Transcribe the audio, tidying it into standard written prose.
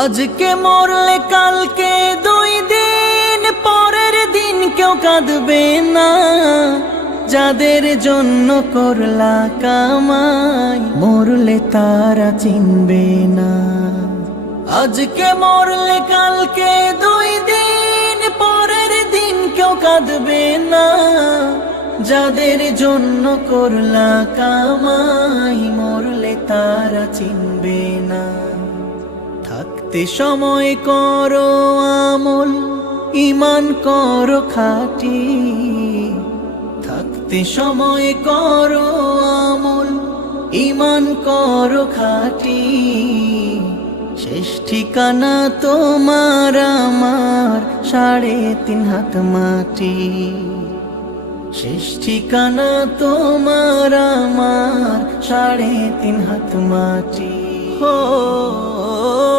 আজকে মরলে কালকে 2 দিন পরের দিন কেউ কাঁদবে না। যাদের জন্য করলা কামাই মরলে তারা চিনবে না। আজকে মরলে কালকে 2 দিন পরের দিন কেউ কাঁদবে না। যাদের জন্য করলা কামাই মরলে তারা চিনবে না। থাকতে সময় করো আমল, ঈমান করো খাঁটি। থাকতে সময় করো আমল, ঈমান করো খাঁটি। শেষ ঠিকানা তোমার আমার 3.5 হাত মাটি। শেষ ঠিকানা তোমার আমার 3.5 হাত মাটি।